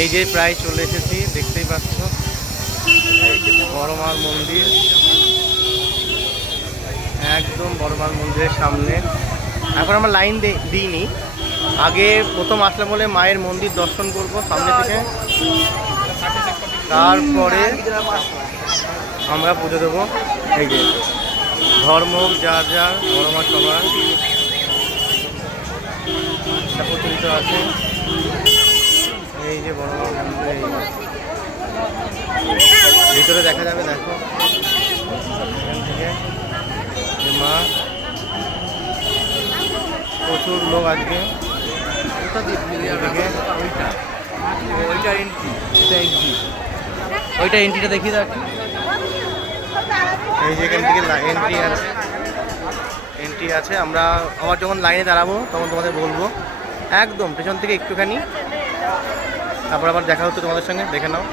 এই যে প্রায় চলে এসেছি, দেখতেই পাচ্ছ বড়মার মন্দির, একদম বড়মার মন্দিরের সামনে। এখন আমরা লাইন দিইনি, আগে প্রথম আসলাম বলে মায়ের মন্দির দর্শন করব সামনে থেকে, তারপরে আমরা পুজো দেবো। এই যে ধর্ম যার যার, বড়মা সবার প্রচলিত আছে। এই যে বড়মা মন্দির, ভিতরে দেখা যাবে, দেখো এখান থেকে মা, প্রচুর লোক আজকে। ওইটা এন্ট্রিটা দেখিয়ে দাও। এই যে এখান থেকে এন্ট্রি আছে। আমরা আবার যখন লাইনে দাঁড়াবো তখন তোমাদের বলবো, একদম পেছন থেকে একটুখানি, তারপর আবার দেখা হচ্ছে তোমাদের সঙ্গে, দেখে নাও।